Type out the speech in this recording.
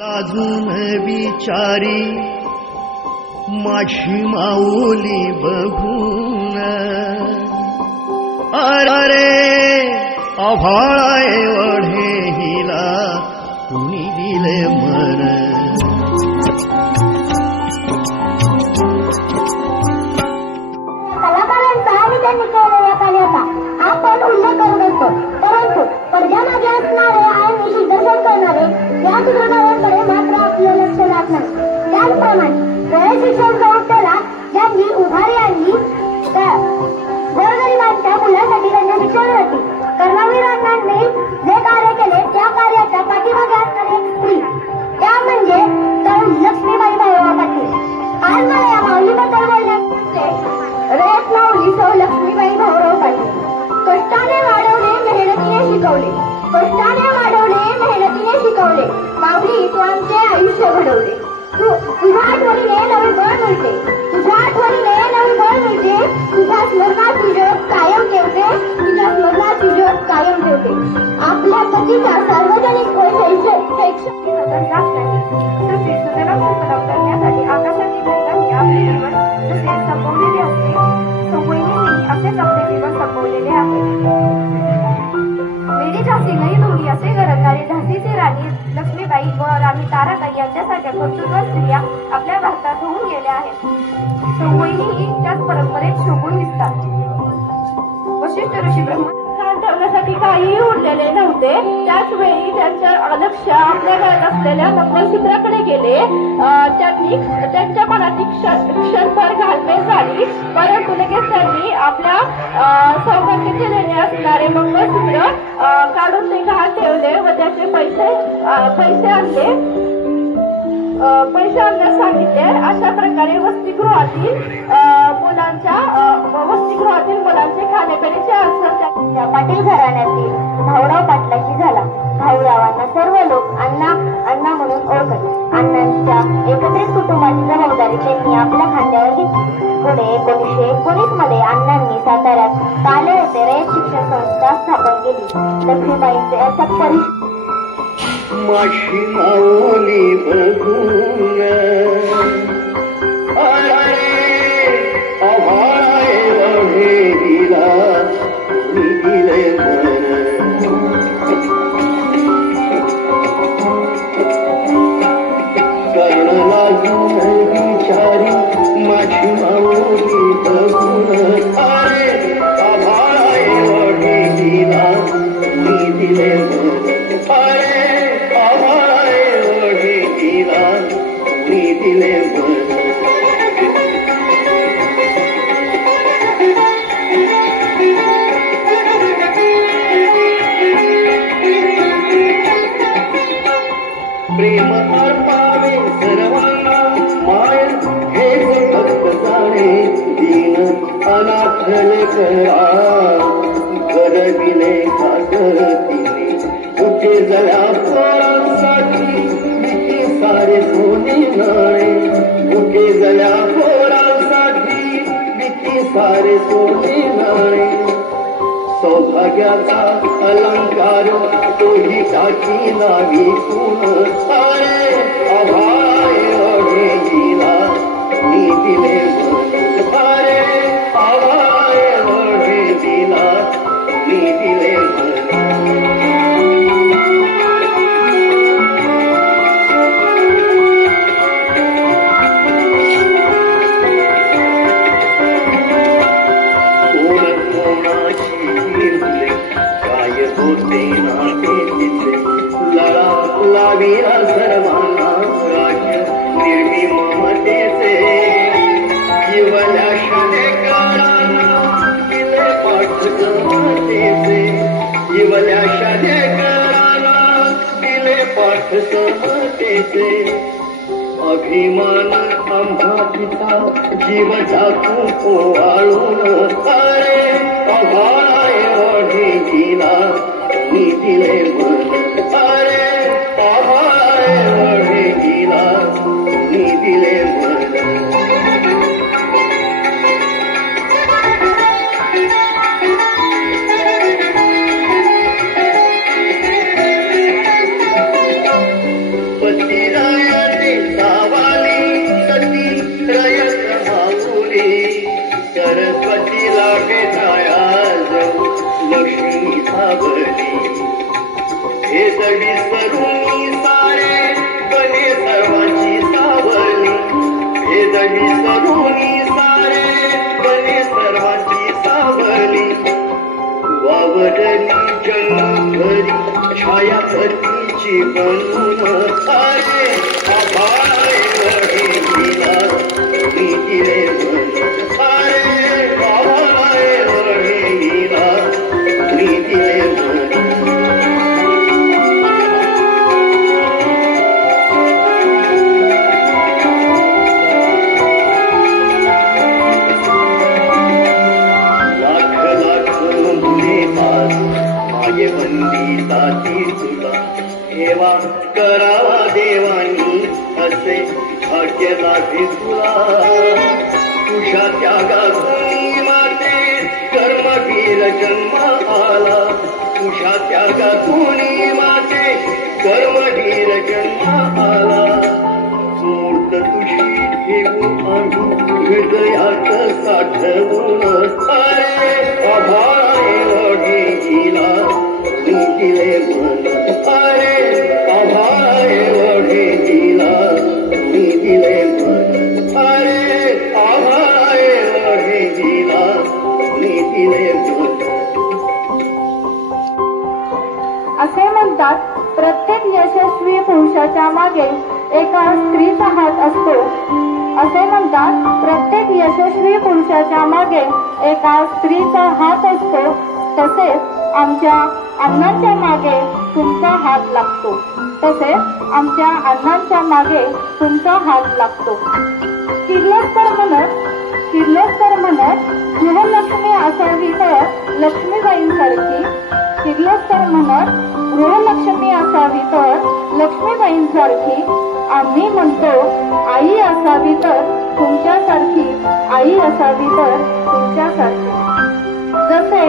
लाजून विचारी माझी माऊली बघून, अरे आभाळा एवढे हिला कुणी दिले मन. कलाकारांचा आणि त्यांनी केलेल्या कार्याचा आपण उल्लेख करू शकतो, परंतु पडद्यामागे असणारे आणि दर्शन करणारे या सुधारणाऱ्यांकडे मात्र आपलं लक्ष जात नाही. त्याचप्रमाणे रयत शिक्षण संस्थेला ज्यांनी उभारी आणली, गोरगरिबांच्या मुलांसाठी त्यांच्या शिक्षणासाठी कर्मवीर अण्णांनी जे कार्य केले त्या कार्याच्या पाठीमागे असणारी एक स्त्री, त्या म्हणजे लक्ष्मीबाई भाऊराव पाटील. आज मला या माऊलीबद्दल बोलण्याचे रयत माऊली सौ लक्ष्मीबाई भाऊराव पाटील. कष्टाने वाढवले, मेहनतीने शिकवले, कष्टाने वाढवले, मेहनतीने शिकवले, माऊली तू आमचे आयुष्य घडवले. तुझ्या आठवणीने नवीन बळ मिळते, तुझ्या आठवणीने नवीन बळ मिळते, तुझ्या स्मरणात तुझं कायम ठेवते, तुझ्या स्मरणात तुझं कायम ठेवते. आपल्या पतीचा सार्वजनिक शैक्षणिक तसेच सुजलाम करण्यासाठी आकाशाची भेटांनी आपले जीवन जसे संपवलेले असते, संवयनींनी असेच आपले जीवन संपवलेले आहे. मेरी झाशी नाही दोन्ही असे गरजणारे झाशीची राणी लक्ष्मीबाई व राणी ताराबाई यांच्यासारख्या कर्तृत्व स्त्रिया आपल्या भारतात होऊन गेल्या आहेत. संवयनीही त्याच परंपरेत शोभून दिसतात. वशिष्ठ ऋषी ब्रह्म ठेवण्यासाठी काहीही उरलेले नव्हते. त्याच वेळी त्यांच्या लक्ष आपल्या घरात असलेल्या मंगलसूत्राकडे गेले. त्यांच्या मनात क्षणभर घालमेल झाली, परंतु लगेच त्यांनी आपल्या सौभाग्याचे लेणे असणारे मंगळसूत्र काढून ते घरात ठेवले व त्याचे पैसे आणण्यास सांगितले. अशा प्रकारे वसतिगृहातील मुलांचे खाण्यापिण्याचे अडचण पाटील घराण्यातील भाऊराव पाटलाशी झाला. भाऊरावांना सर्व लोक अण्णा म्हणून ओळखत. अण्णांच्या एकत्रित कुटुंबाची जबाबदारी त्यांनी आपल्या खांद्यावर घेतली. पुढे 1919 मध्ये अण्णांनी साताऱ्यात काले येथे रयत शिक्षण संस्था स्थापन केली. लक्ष्मीबाईंचे अथक माझी माऊली बघून, अरे आभाळा एवढे हिला कुणी दिले मन. कर्ण लाजून विचारी माझी माऊली बघून, अरे आभाळा एवढे हिला कुणी दिले मन. अरे आभाळा एवढे हिला कुणी दिले मन. प्रेम अर्पावे सर्वांना माय हेच भक्त जाणे. दीन अनाथ लेकरा गरबिले खातरतीने उठे जळ्या पोरांसाठी किती सारे सोने नाणे. उठे जळ्या पोरांसाठी किती सारे सोने नाणे. सौभाग्याचा अलंकार तोही टाकी लावी कुण. अरे आभाळा एवढे हिला कुणी दिले मन. अरे आभाळा एवढे हिला कुणी दिले मन. होते नाते तिचे लळा लावीला सर्वांना राज निर्मी ममतेचे. जीवनाशा लेकरांना दिले पाठ समतेचे. जीवनाशा लेकरांना दिले पाठ समतेचे. अभिमान आम्हा तिचा जीव टाकून ओवाळून. अरे आभाळा एवढे हिला कुणी दिले मन. अरे आभाळा एवढे हिला कुणी दिले मन. पती सावली भेद विसरून सारे बने सर्वांची सावली भेद विसरून सारे बने सर्वांची सावली वावरली जन्मभरी छाया धरतीची बनून अरे आभाळ वहिला मी दिले मन अरे आभाळ वहिला मी दिले मन वंदिताती तुला ठेवा करावा देवानी असे भाग्य लाभे तुला तुझ्या त्यागातून माते कर्मवीर जन्म आला तुझ्या त्यागातून माते कर्मवीर जन्म आला मूर्त तुझी ठेवू आम्ही हृदयात साठवून अरे आभाळ वडिला दिले मन अरे आभाळ वडिला मी दिले मन अरे आभाळ वडिला मी दिले मन असे म्हणतात प्रत्येक यशस्वी पुरुषाच्या मागे एका स्त्रीचा हात असतो. असे म्हणतात प्रत्येक यशस्वी पुरुषाच्या मागे एका स्त्रीचा हात असतो. तसेच आमच्या अण्णांच्या मागे तुमचा हात लागतो. तसेच आमच्या अण्णांच्या मागे तुमचा हात लागतो. किर्लोस्कर म्हणत गृहलक्ष्मी असावी तर लक्ष्मीबाईंसारखी किर्लोस्कर म्हणत गृहलक्ष्मी असावी तर लक्ष्मीबाईंसारखी आम्ही म्हणतो आई असावी तर तुमच्यासारखी आई असावी तर तुमच्यासारखी. जसे